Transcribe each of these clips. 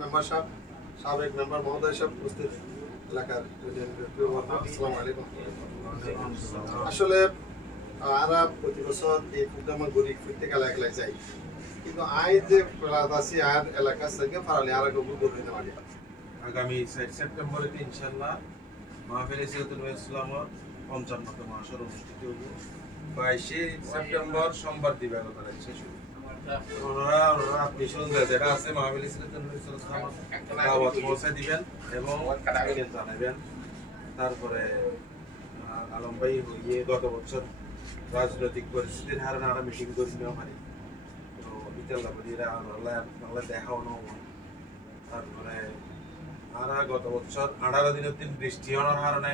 Member সাহেব, সাবেক member মহোদয় সাহেব, উপস্থিত এলাকার আসসালামু আলাইকুম। আসলে আরা প্রতি বছর এই প্রোগ্রাম গরিব প্রত্যেক এলাকায় যাই, কিন্তু আই যে আছি আর এলাকার সঙ্গে ফারালি আর গবুল করতে পারি। আগামী 4 সেপ্টেম্বরে ইনশাআল্লাহ মাহফিল সিরাতুল ইসলামের 55তম আসর অনুষ্ঠিত হবে। 22 সেপ্টেম্বর সোমবার দিবাগত শেষ হবে। ওনারা আপনি শুনবেন যেটা আছে মাহফিল সিরাতুল ইসলামের দাওয়াত পৌঁছে দিবেন এবং জানাবেন। তারপরে আলম ভাই হইয়ে গত বছর রাজনৈতিক পরিস্থিতির হারে আমরা মিটিং করি নেওয়া পারি, তো ইতাল্লা বলিরা আল্লাহ দেখাও নয়। তারপরে আর গত বছর 18 দিনের দিন বৃষ্টি হওয়ার কারণে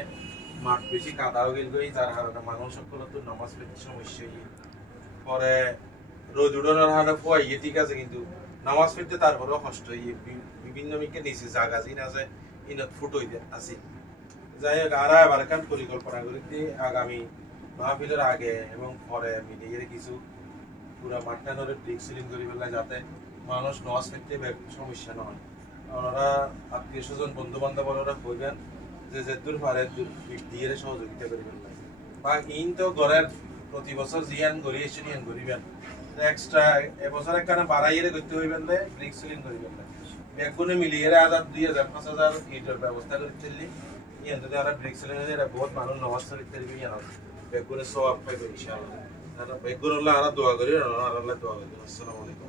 মাঠ বেশি কাদাও গেল গই, যার কারণে মানুষ সকল তো নামাজ পড়তে সমস্যা হয়ে পরে রোদ উড়ানোর হারে ফুয়াইয়ে ঠিক আছে, কিন্তু নামাজ পড়তে তারপরেও কষ্ট হয়ে বিভিন্ন মিকে নিচে জায়গা জিন আছে ইনত ফুটো হইতে আসি। যাই হোক আর এবার কান পরিকল্পনা করি আগামী মাহফিলের আগে এবং পরে মিলিয়ে কিছু পুরা মাঠটা ধরে ব্রিক সিলিং করি ফেলা, যাতে মানুষ নামাজ পড়তে সমস্যা না হয়। ওনারা আত্মীয় স্বজন বন্ধু বান্ধব ওরা কইবেন যে দূর পারে দিয়ে সহযোগিতা করবেন না, বা ইন তো ঘরের প্রতি বছর জিয়ান করি এসে নিয়ান করিবেন এক্সট্রা এবছর একখানে বাড়াইয়ে করতে হইবেন না, ব্রিক সিলিং করিবেন না। বেগুনে মিলিয়ে 1000 2000 5000 ইটের ব্যবস্থা করে ফেললি ইয়ান যদি আর ব্রিক সিলিং এর বহুত মানুষ নামাজ পড়তে দিবেন ইয়ান বেগুনে সওয়াব পাইবে ইনশাআল্লাহ। বেগুন আল্লাহ আর দোয়া করি আর আল্লাহ দোয়া করি। আসসালামু আলাইকুম।